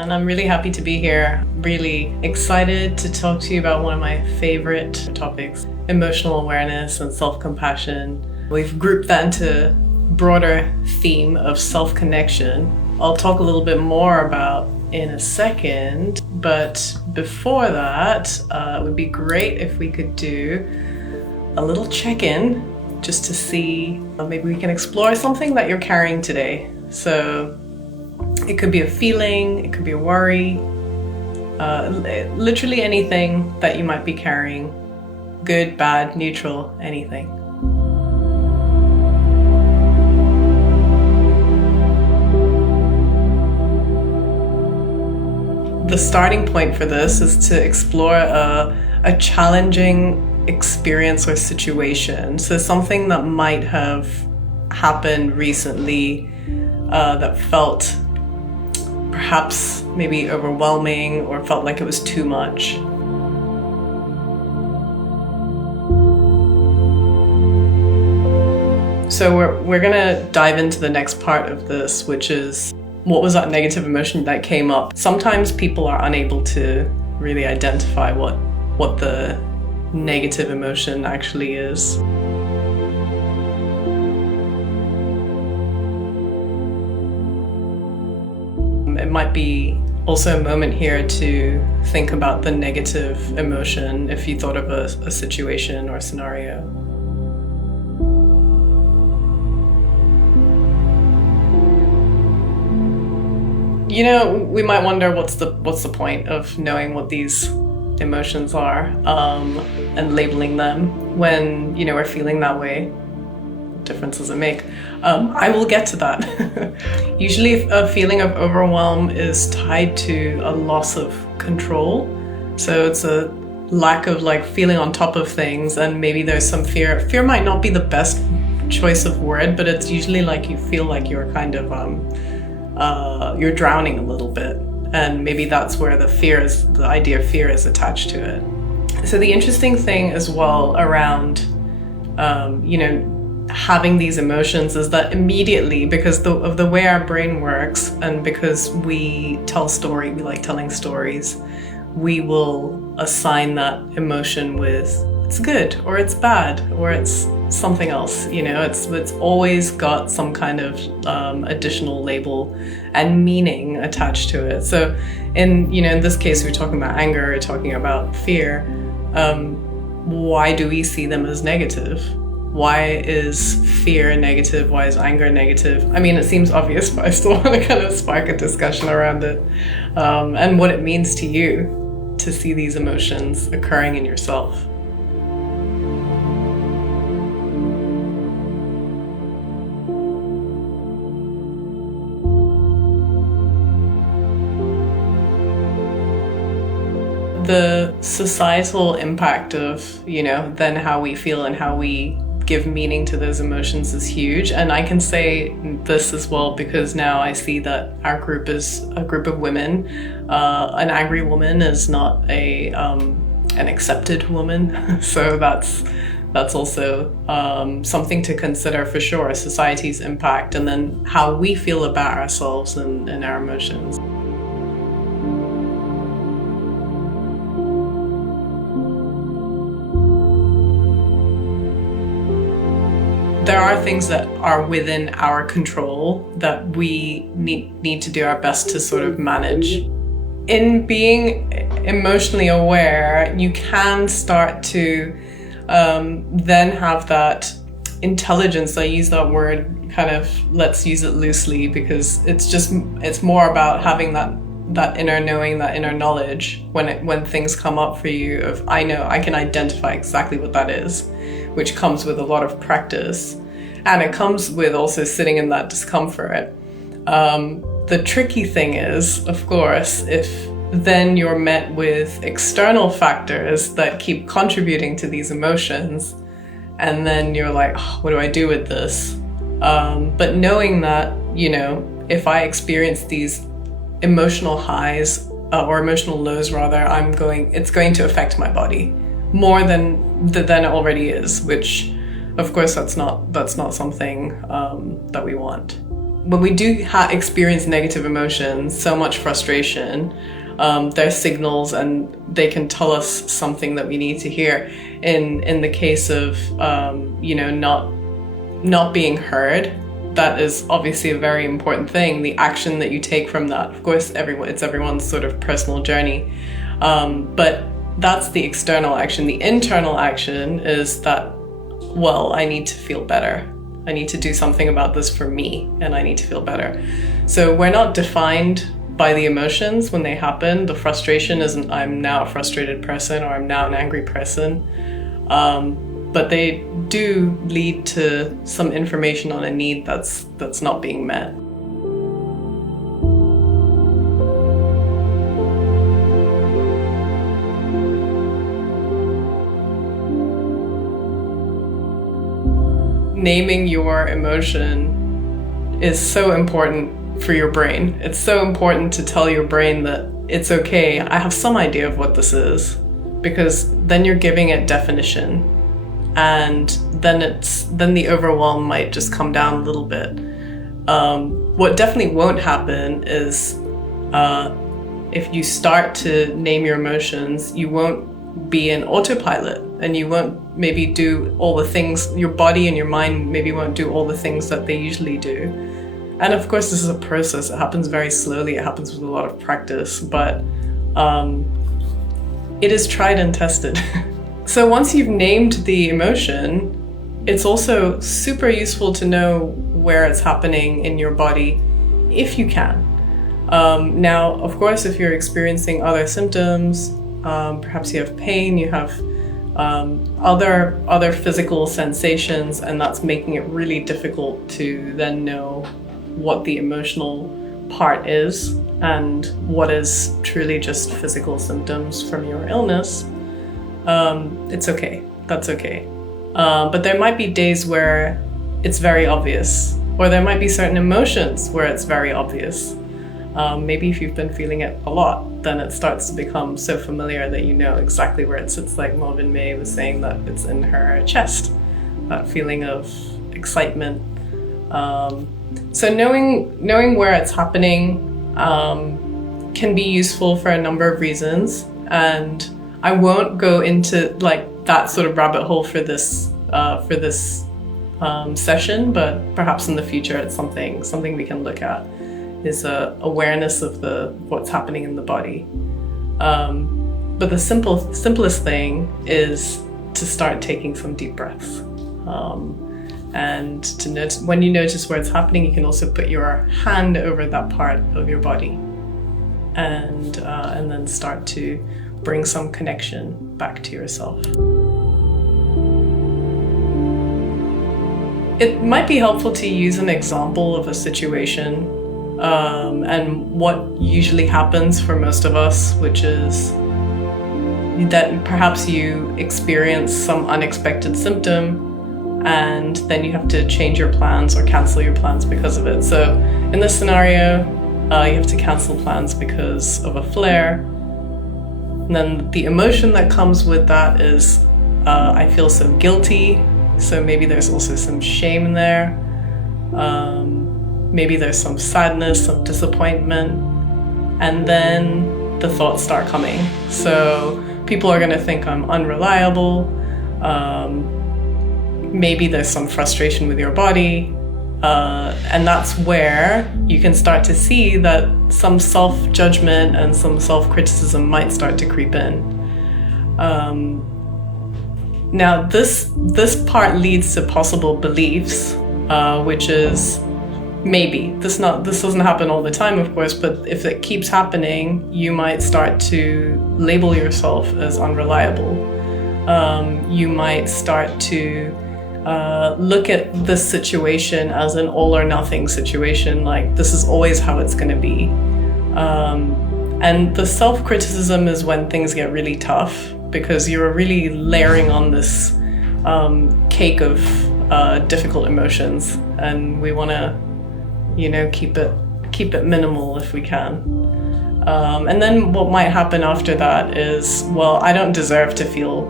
and I'm really happy to be here. Really excited to talk to you about one of my favorite topics, emotional awareness and self-compassion. We've grouped that into a broader theme of self-connection. I'll talk a little bit more about in a second, but before that, it would be great if we could do a little check-in just to see maybe we can explore something that you're carrying today. So it could be a feeling, it could be a worry, literally anything that you might be carrying, good, bad, neutral, anything. The starting point for this is to explore a challenging experience or situation. So something that might have happened recently that felt perhaps maybe overwhelming or felt like it was too much. So we're gonna dive into the next part of this, which is what was that negative emotion that came up. Sometimes people are unable to really identify what the negative emotion actually is. It might be also a moment here to think about the negative emotion if you thought of a situation or a scenario. You know, we might wonder what's the point of knowing what these emotions are and labeling them when, you know, we're feeling that way. What difference does it make? I will get to that. Usually a feeling of overwhelm is tied to a loss of control. So it's a lack of like feeling on top of things, and maybe there's some fear. Fear might not be the best choice of word, but it's usually like you feel like you're kind of you're drowning a little bit, and maybe that's where the idea of fear is attached to it. So the interesting thing as well around you know, having these emotions is that immediately, because of the way our brain works, and because we like telling stories, we will assign that emotion with it's good or it's bad or it's something else. You know, it's always got some kind of additional label and meaning attached to it. So in this case, we're talking about anger, we're talking about fear. Why do we see them as negative? Why is fear negative? Why is anger negative? I mean, it seems obvious, but I still want to kind of spark a discussion around it, and what it means to you to see these emotions occurring in yourself. The societal impact of, then how we feel and how we give meaning to those emotions is huge. And I can say this as well because now I see that our group is a group of women. An angry woman is not an accepted woman. So that's also something to consider for sure, society's impact, and then how we feel about ourselves and our emotions. There are things that are within our control that we need to do our best to sort of manage. In being emotionally aware, you can start to then have that intelligence. I use that word kind of, let's use it loosely, because it's more about having that inner knowing, that inner knowledge when things come up for you of, I know I can identify exactly what that is, which comes with a lot of practice. And it comes with also sitting in that discomfort. The tricky thing is, of course, if then you're met with external factors that keep contributing to these emotions, and then you're like, oh, what do I do with this? But knowing that, if I experience these emotional highs or emotional lows rather, it's going to affect my body more than it already is, which of course that's not something that we want. when we do experience negative emotions, so much frustration, they're signals and they can tell us something that we need to hear. In the case of, not being heard, that is obviously a very important thing. The action that you take from that, of course, it's everyone's sort of personal journey. But that's the external action. The internal action is that, well, I need to feel better. I need to do something about this for me, and I need to feel better. So we're not defined by the emotions when they happen. The frustration isn't, I'm now a frustrated person or I'm now an angry person. But they do lead to some information on a need that's not being met. Naming your emotion is so important for your brain. It's so important to tell your brain that it's okay, I have some idea of what this is, because then you're giving it definition. And then the overwhelm might just come down a little bit. What definitely won't happen is if you start to name your emotions, you won't be in autopilot, and you won't maybe do all the things, your body and your mind maybe won't do all the things that they usually do. And of course, this is a process. It happens very slowly. It happens with a lot of practice, but it is tried and tested. So once you've named the emotion, it's also super useful to know where it's happening in your body, if you can. Now, of course, if you're experiencing other symptoms, perhaps you have pain, you have other physical sensations, and that's making it really difficult to then know what the emotional part is and what is truly just physical symptoms from your illness. It's okay. That's okay. But there might be days where it's very obvious, or there might be certain emotions where it's very obvious. Maybe if you've been feeling it a lot, then it starts to become so familiar that you know exactly where it sits, like Marvin May was saying that it's in her chest, that feeling of excitement. So knowing where it's happening can be useful for a number of reasons, and I won't go into like that sort of rabbit hole for this session, but perhaps in the future it's something we can look at, is awareness of what's happening in the body. But the simplest thing is to start taking some deep breaths, and to notice when you notice where it's happening. You can also put your hand over that part of your body, and then start to bring some connection back to yourself. It might be helpful to use an example of a situation, and what usually happens for most of us, which is that perhaps you experience some unexpected symptom and then you have to change your plans or cancel your plans because of it. So in this scenario, you have to cancel plans because of a flare. And then the emotion that comes with that is, I feel so guilty. So maybe there's also some shame in there. Maybe there's some sadness, some disappointment. And then the thoughts start coming. So people are going to think I'm unreliable. Maybe there's some frustration with your body. And that's where you can start to see that some self-judgment and some self-criticism might start to creep in. Now, this part leads to possible beliefs, which is maybe. This doesn't happen all the time, of course, but if it keeps happening, you might start to label yourself as unreliable. You might start to look at this situation as an all or nothing situation, like this is always how it's going to be. And the self-criticism is when things get really tough, because you're really layering on this cake of difficult emotions, and we want to, keep it minimal if we can. And then what might happen after that is, well, I don't deserve to feel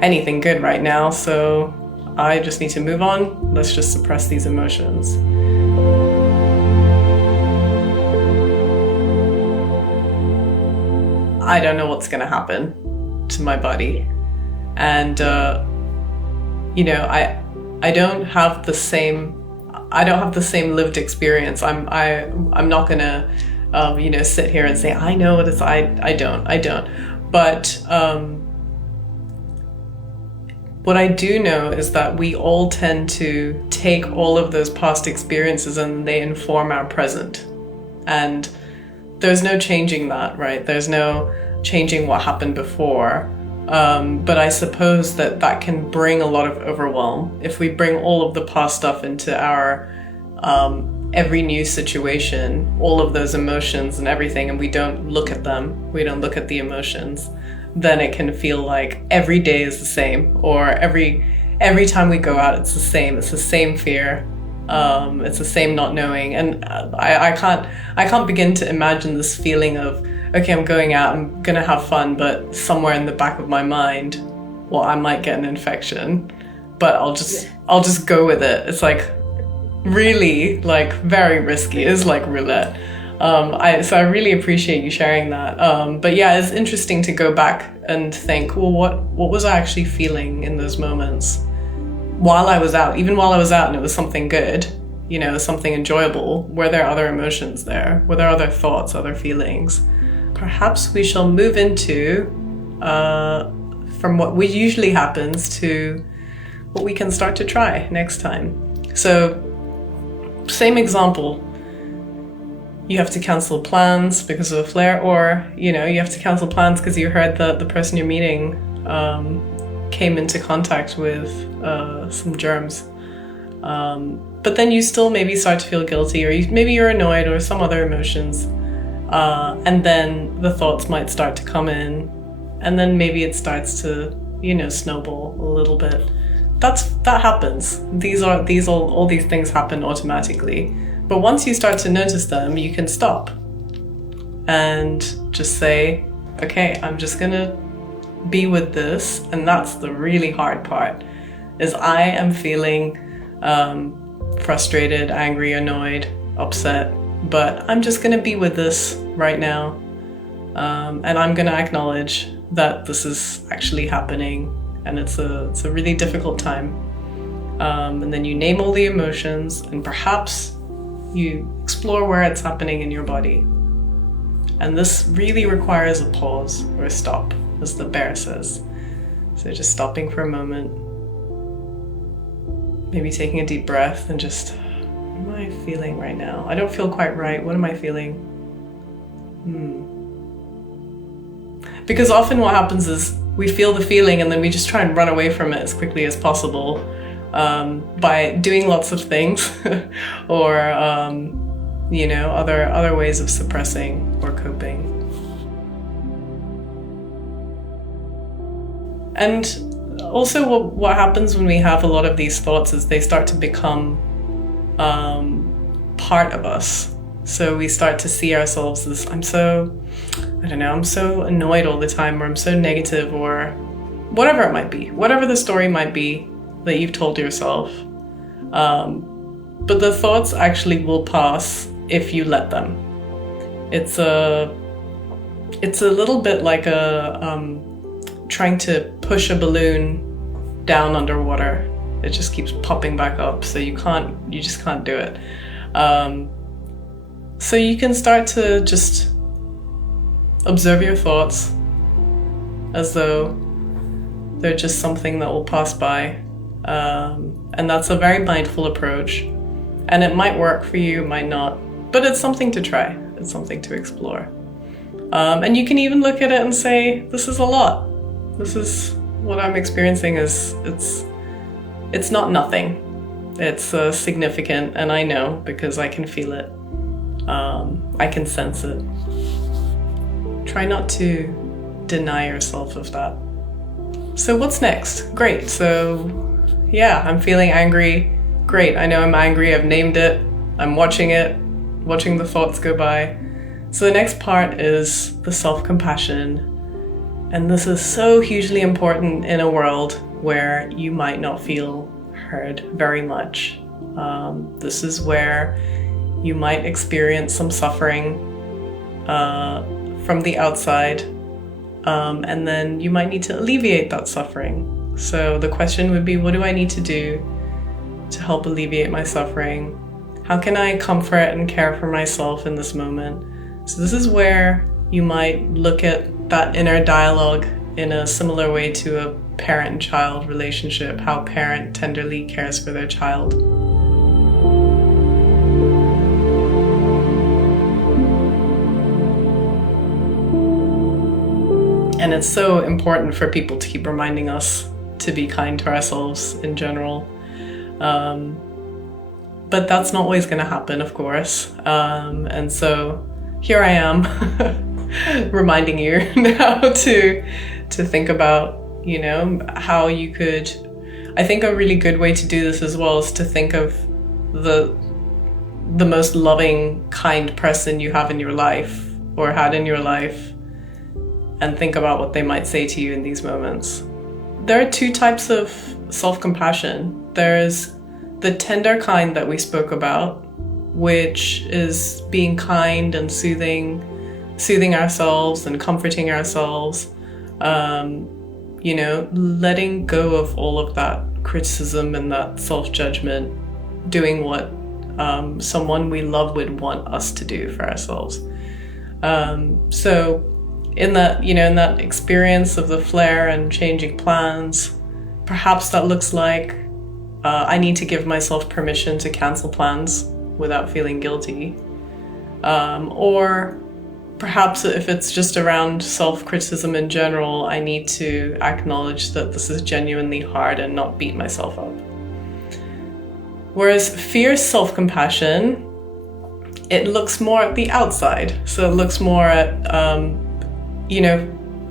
anything good right now, so I just need to move on. Let's just suppress these emotions. I don't know what's going to happen to my body. And, I don't have the same lived experience. I'm not going to, sit here and say, I know what it's, I don't. But, what I do know is that we all tend to take all of those past experiences and they inform our present. And there's no changing that, right? There's no changing what happened before. But I suppose that can bring a lot of overwhelm if we bring all of the past stuff into our every new situation, all of those emotions and everything, and we don't look at them, we don't look at the emotions. Then it can feel like every day is the same, or every time we go out, it's the same fear, it's the same not knowing. And I can't begin to imagine this feeling of, okay, I'm going out, I'm gonna have fun, but somewhere in the back of my mind, well, I might get an infection, but I'll just go with it. It's like really like very risky. It's like roulette. So I really appreciate you sharing that. But yeah, it's interesting to go back and think, well, what was I actually feeling in those moments while I was out? Even while I was out and it was something good, something enjoyable, were there other emotions there? Were there other thoughts, other feelings? Perhaps we shall move into, from what usually happens to what we can start to try next time. So, same example. You have to cancel plans because of a flare, or, you have to cancel plans because you heard that the person you're meeting came into contact with some germs. But then you still maybe start to feel guilty, or maybe you're annoyed, or some other emotions. And then the thoughts might start to come in, and then maybe it starts to, snowball a little bit. That happens. All these things happen automatically. But once you start to notice them, you can stop and just say, okay, I'm just gonna be with this. And that's the really hard part, is I am feeling frustrated, angry, annoyed, upset, but I'm just gonna be with this right now. And I'm gonna acknowledge that this is actually happening, and it's a really difficult time. And then you name all the emotions, and perhaps you explore where it's happening in your body. And this really requires a pause or a stop, as the bear says. So just stopping for a moment, maybe taking a deep breath and just, what am I feeling right now? I don't feel quite right. What am I feeling? Because often what happens is we feel the feeling and then we just try and run away from it as quickly as possible. By doing lots of things or, other ways of suppressing or coping. And also what happens when we have a lot of these thoughts is they start to become part of us. So we start to see ourselves as, I'm so annoyed all the time, or I'm so negative, or whatever it might be, whatever the story might be that you've told yourself. But the thoughts actually will pass if you let them. It's a little bit like trying to push a balloon down underwater. It just keeps popping back up, so you just can't do it. So you can start to just observe your thoughts as though they're just something that will pass by. And that's a very mindful approach, and it might work for you, might not, but it's something to try. It's something to explore. And you can even look at it and say, this is a lot. This is what I'm experiencing. It's not nothing. It's significant, and I know because I can feel it. I can sense it. Try not to deny yourself of that. So what's next? Great. So yeah, I'm feeling angry. Great. I know I'm angry. I've named it. I'm watching the thoughts go by. So the next part is the self-compassion. And this is so hugely important in a world where you might not feel heard very much. This is where you might experience some suffering from the outside, And then you might need to alleviate that suffering. So the question would be, what do I need to do to help alleviate my suffering? How can I comfort and care for myself in this moment? So this is where you might look at that inner dialogue in a similar way to a parent-child relationship, how a parent tenderly cares for their child. And it's so important for people to keep reminding us to be kind to ourselves in general. But that's not always going to happen, of course. And so here I am reminding you now to think about, how you could. I think a really good way to do this as well is to think of the most loving, kind person you have in your life or had in your life, and think about what they might say to you in these moments. There are two types of self-compassion. There's the tender kind that we spoke about, which is being kind and soothing ourselves and comforting ourselves, letting go of all of that criticism and that self-judgment, doing what someone we love would want us to do for ourselves. So in that experience of the flare and changing plans, perhaps that looks like I need to give myself permission to cancel plans without feeling guilty. Or perhaps if it's just around self-criticism in general, I need to acknowledge that this is genuinely hard and not beat myself up. Whereas fierce self-compassion, it looks more at the outside. So it looks more at,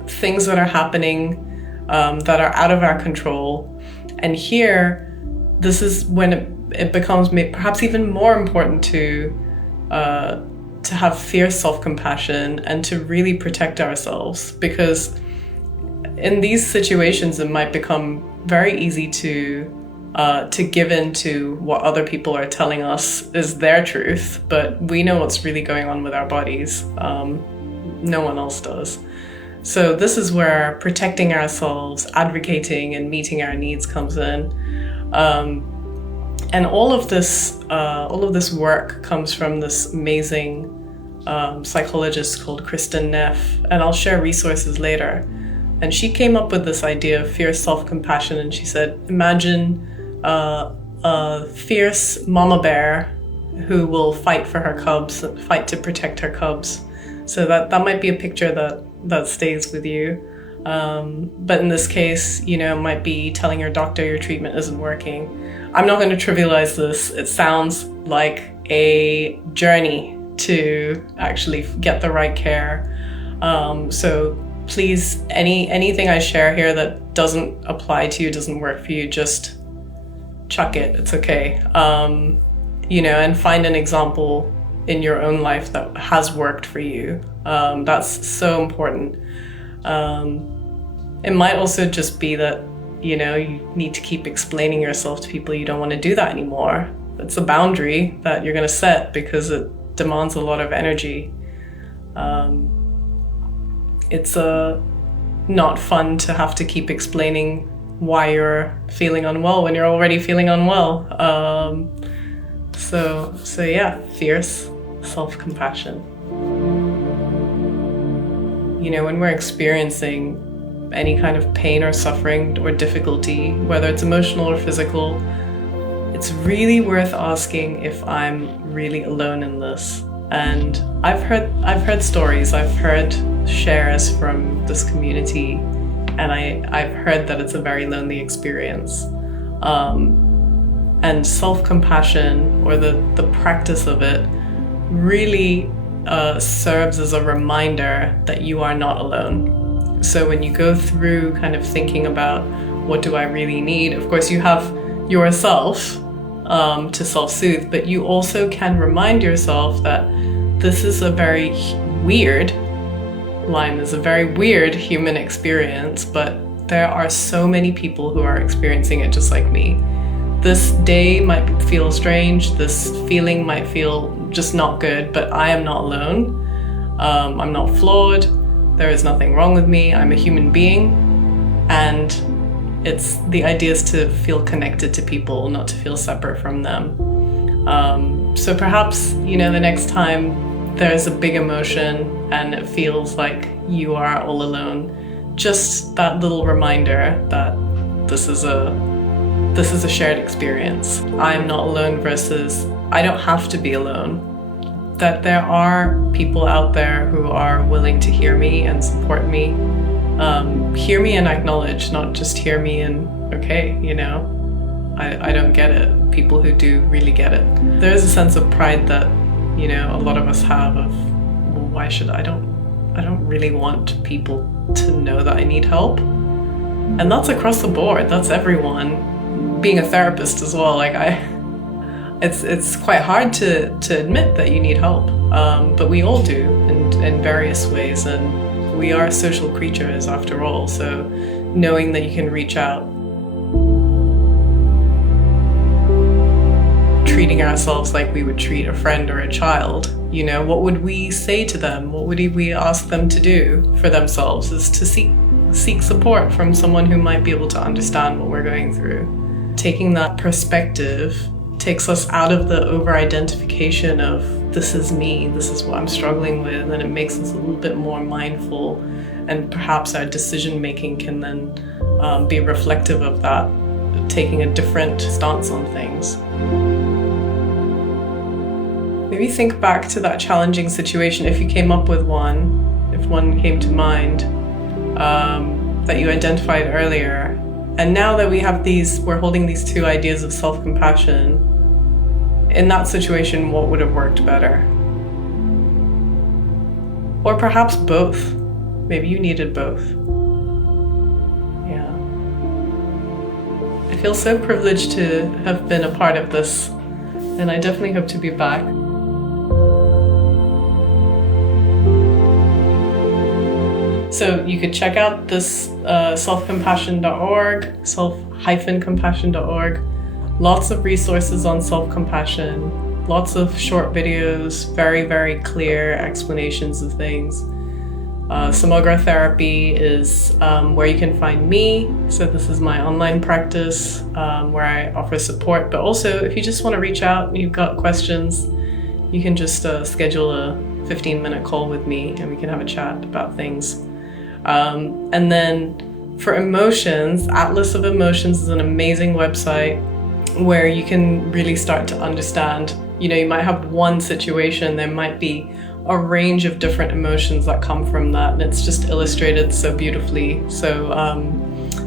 things that are happening that are out of our control. And here, this is when it becomes perhaps even more important to have fierce self-compassion and to really protect ourselves, because in these situations it might become very easy to give in to what other people are telling us is their truth, but we know what's really going on with our bodies. No one else does. So this is where protecting ourselves, advocating and meeting our needs comes in. And all of this work comes from this amazing psychologist called Kristin Neff, and I'll share resources later. And she came up with this idea of fierce self-compassion, and she said, imagine a fierce mama bear who will fight for her cubs, fight to protect her cubs. So that might be a picture that stays with you. But in this case, it might be telling your doctor your treatment isn't working. I'm not going to trivialize this. It sounds like a journey to actually get the right care. So please, anything I share here that doesn't apply to you, doesn't work for you, just chuck it. It's okay. And find an example in your own life that has worked for you. That's so important. It might also just be that, you need to keep explaining yourself to people you don't want to do that anymore. It's a boundary that you're going to set because it demands a lot of energy. It's not fun to have to keep explaining why you're feeling unwell when you're already feeling unwell. So yeah, fierce self-compassion. When we're experiencing any kind of pain or suffering or difficulty, whether it's emotional or physical, it's really worth asking if I'm really alone in this. And I've heard stories, I've heard shares from this community, and I've heard that it's a very lonely experience. And self-compassion, or the practice of it, really serves as a reminder that you are not alone. So when you go through kind of thinking about what do I really need, of course you have yourself to self-soothe, but you also can remind yourself that this is a very weird, Lyme is a very weird human experience, but there are so many people who are experiencing it just like me. This day might feel strange, this feeling might feel just not good, but I am not alone. I'm not flawed. There is nothing wrong with me. I'm a human being. And the idea is to feel connected to people, not to feel separate from them. So perhaps, the next time there's a big emotion and it feels like you are all alone, just that little reminder that this is a shared experience. I'm not alone versus I don't have to be alone. That there are people out there who are willing to hear me and support me. Hear me and acknowledge, not just hear me and okay, I don't get it. People who do really get it. There is a sense of pride that, a lot of us have of, well, why should I don't really want people to know that I need help. And that's across the board. That's everyone. Being a therapist as well, it's quite hard to admit that you need help. But we all do in various ways, and we are social creatures after all. So knowing that you can reach out, treating ourselves like we would treat a friend or a child, what would we say to them? What would we ask them to do for themselves is to seek support from someone who might be able to understand what we're going through. Taking that perspective takes us out of the over-identification of this is me, this is what I'm struggling with, and it makes us a little bit more mindful, and perhaps our decision-making can then be reflective of that, taking a different stance on things. Maybe think back to that challenging situation, if you came up with one, if one came to mind, that you identified earlier. And now that we're holding these two ideas of self-compassion, in that situation, what would have worked better? Or perhaps both. Maybe you needed both. Yeah. I feel so privileged to have been a part of this, and I definitely hope to be back. So you could check out this selfcompassion.org, self-compassion.org. Lots of resources on self-compassion, lots of short videos, very, very clear explanations of things. Samagra therapy is where you can find me. So this is my online practice where I offer support. But also, if you just want to reach out and you've got questions, you can just schedule a 15-minute call with me and we can have a chat about things. And then for emotions, Atlas of Emotions is an amazing website where you can really start to understand, you might have one situation, there might be a range of different emotions that come from that, and it's just illustrated so beautifully. So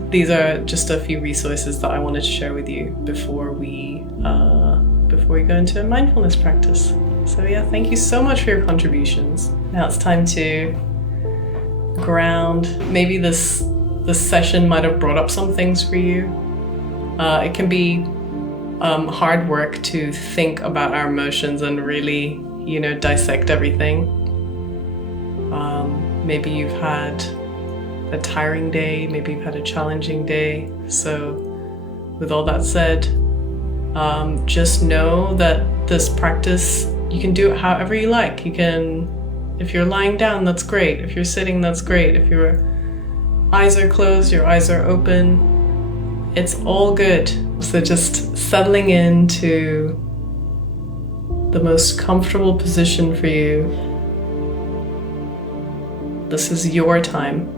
these are just a few resources that I wanted to share with you before we go into a mindfulness practice. So yeah, thank you so much for your contributions. Now it's time to ground. Maybe this session might have brought up some things for you. It can be hard work to think about our emotions and really, dissect everything. Maybe you've had a tiring day, maybe you've had a challenging day. So with all that said, just know that this practice, you can do it however you like. You can, if you're lying down, that's great. If you're sitting, that's great. If your eyes are closed, your eyes are open, it's all good. So just settling into the most comfortable position for you. This is your time.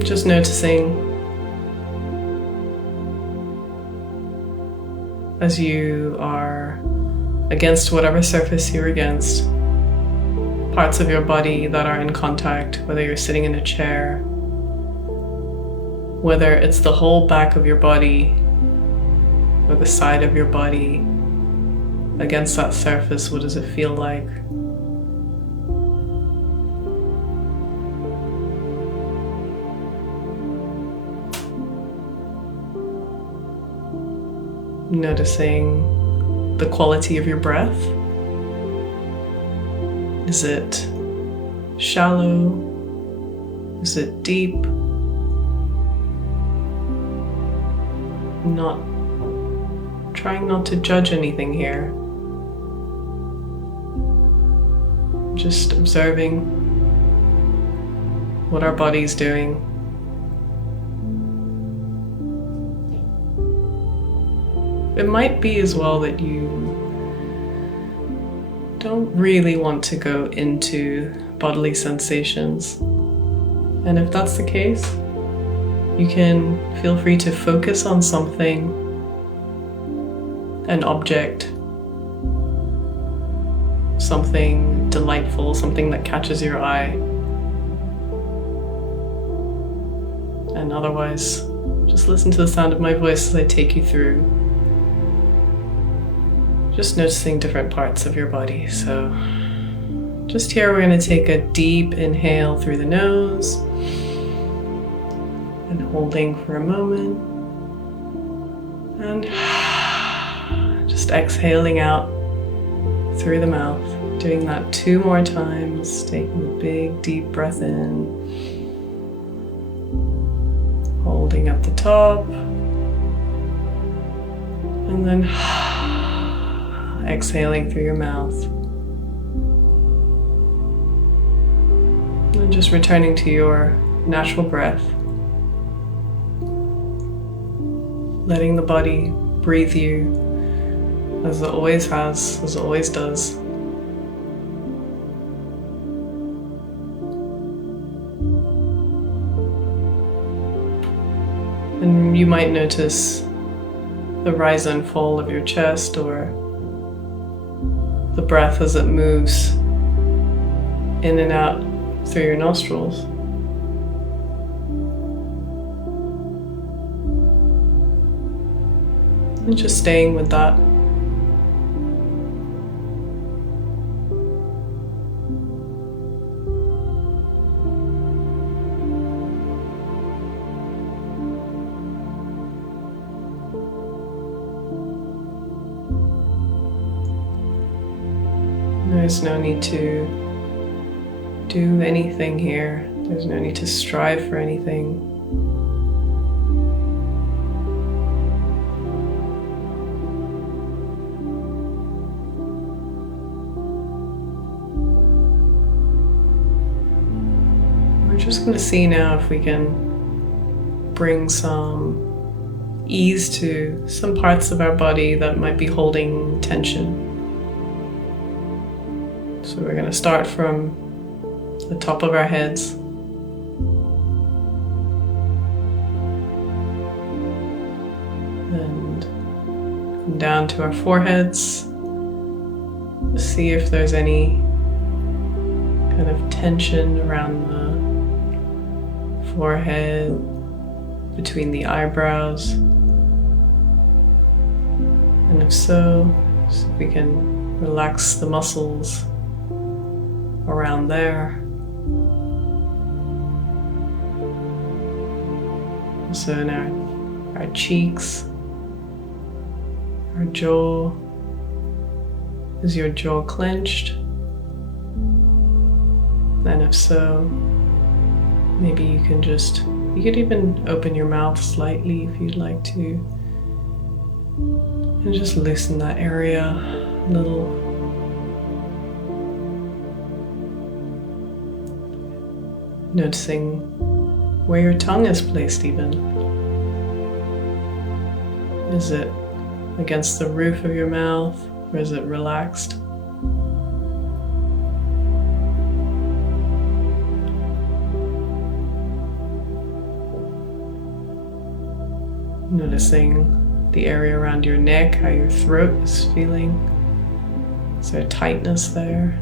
Just noticing as you are against whatever surface you're against, parts of your body that are in contact, whether you're sitting in a chair, whether it's the whole back of your body or the side of your body against that surface. What does it feel like? Noticing the quality of your breath. Is it shallow? Is it deep? Trying not to judge anything here. just observing what our body's doing. It might be as well that you don't really want to go into bodily sensations. And if that's the case, you can feel free to focus on something, an object, something delightful, something that catches your eye. And otherwise, just listen to the sound of my voice as I take you through. Just noticing different parts of your body. So just here we're going to take a deep inhale through the nose and holding for a moment. And just exhaling out through the mouth. Doing that 2 more times. Taking a big deep breath in. Holding at the top. And then exhaling through your mouth. And just returning to your natural breath. Letting the body breathe you as it always has, as it always does. And you might notice the rise and fall of your chest, or the breath as it moves in and out through your nostrils. And just staying with that. There's no need to do anything here. There's no need to strive for anything. We're just going to see now if we can bring some ease to some parts of our body that might be holding tension. So we're going to start from the top of our heads. And come down to our foreheads. Just see if there's any kind of tension around the forehead, between the eyebrows. And if so, see if we can relax the muscles around there. Also in our cheeks, our jaw. Is your jaw clenched? And if so, maybe you could even open your mouth slightly if you'd like to. And just loosen that area a little. Noticing where your tongue is placed even. Is it against the roof of your mouth, or is it relaxed? Noticing the area around your neck, how your throat is feeling. Is there tightness there?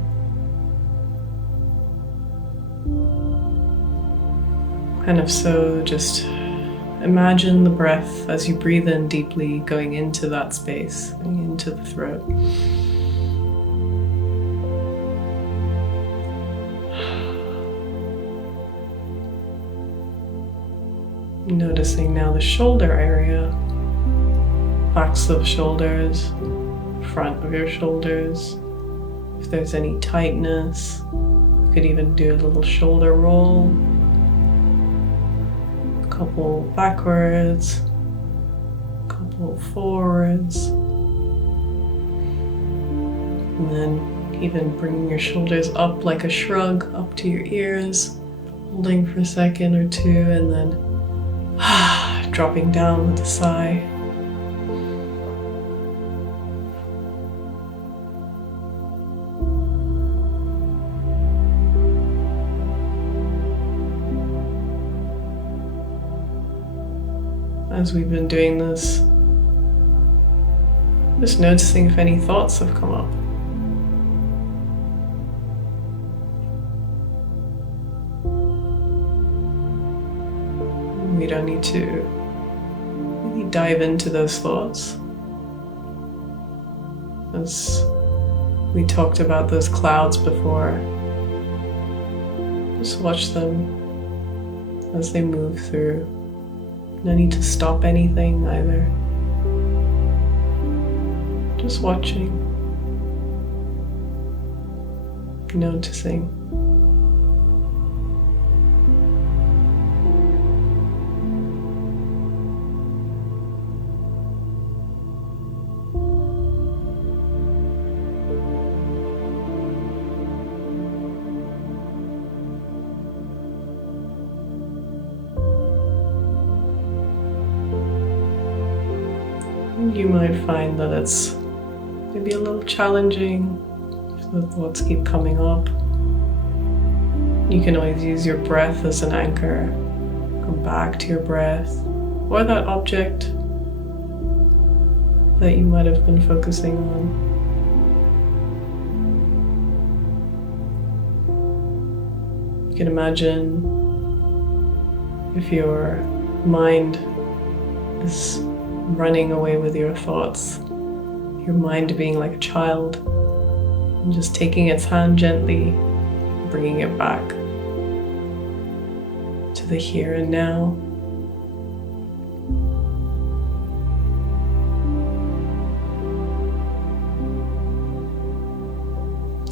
And if so, just imagine the breath as you breathe in deeply going into that space, going into the throat. Noticing now the shoulder area, backs of shoulders, front of your shoulders. If there's any tightness, you could even do a little shoulder roll. Couple backwards, couple forwards, and then Even bringing your shoulders up like a shrug, up to your ears, holding for a second or two, and then dropping down with a sigh. As we've been doing this, just noticing if any thoughts have come up. We don't need to really dive into those thoughts. As we talked about those clouds before, just watch them as they move through. No need to stop anything either. Just watching, noticing. You might find that it's maybe a little challenging if the thoughts keep coming up. You can always use your breath as an anchor. Come back to your breath or that object that you might have been focusing on. You can imagine if your mind is running away with your thoughts, your mind being like a child, and just taking its hand gently, bringing it back to the here and now.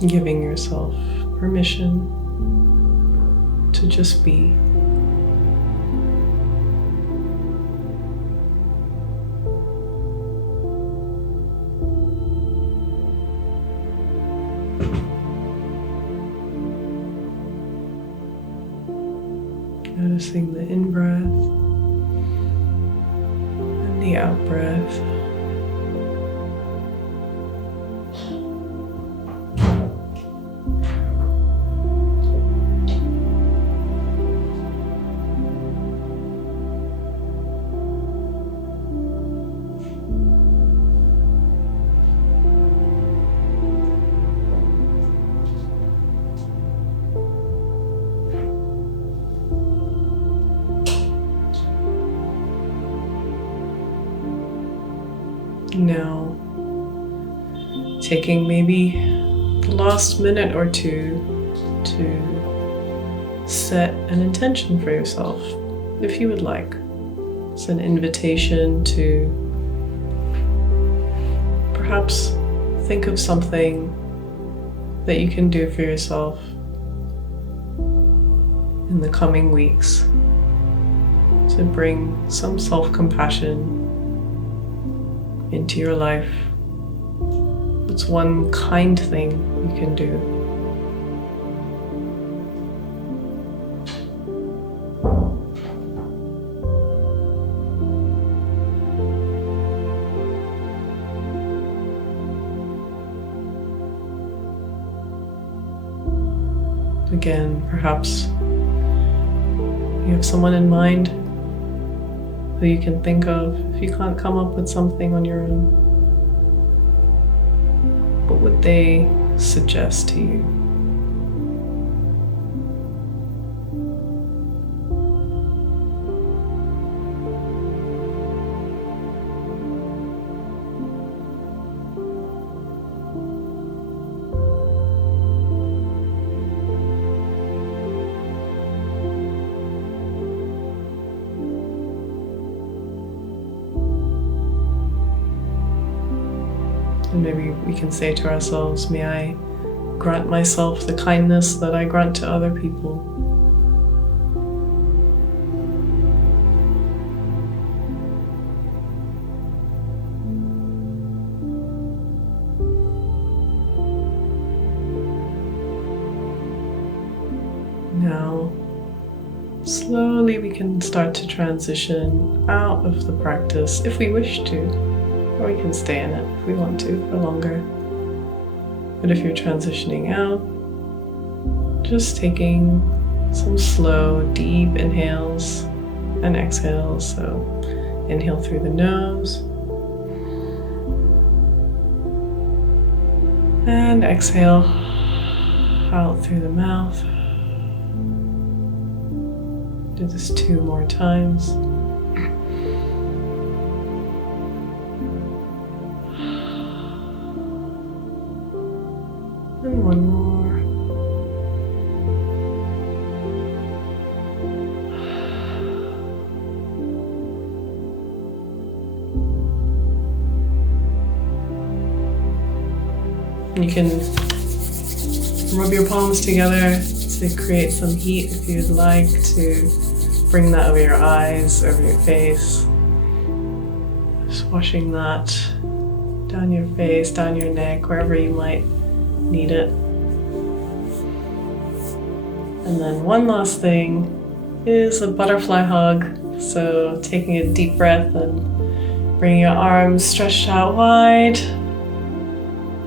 Giving yourself permission to just be. Noticing the in-breath and the out-breath. Now, taking maybe the last minute or two to set an intention for yourself, if you would like. It's an invitation to perhaps think of something that you can do for yourself in the coming weeks to bring some self-compassion into your life. It's one kind thing you can do. Again, perhaps you have someone in mind who you can think of if you can't come up with something on your own. What would they suggest to you? And maybe we can say to ourselves, may I grant myself the kindness that I grant to other people. Now, slowly we can start to transition out of the practice if we wish to, or we can stay in it if we want to for longer. But if you're transitioning out, just taking some slow, deep inhales and exhales. So inhale through the nose and exhale out through the mouth. Do this 2 more times. And 1 more. You can rub your palms together to create some heat if you'd like, to bring that over your eyes, over your face. Just washing that down your face, down your neck, wherever you might need it. And then one last thing is a butterfly hug. So taking a deep breath and bringing your arms stretched out wide.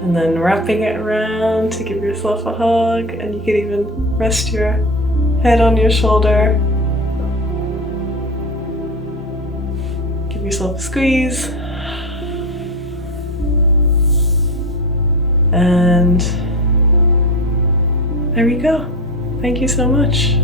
And then wrapping it around to give yourself a hug, and you can even rest your head on your shoulder. Give yourself a squeeze. And there we go. Thank you so much.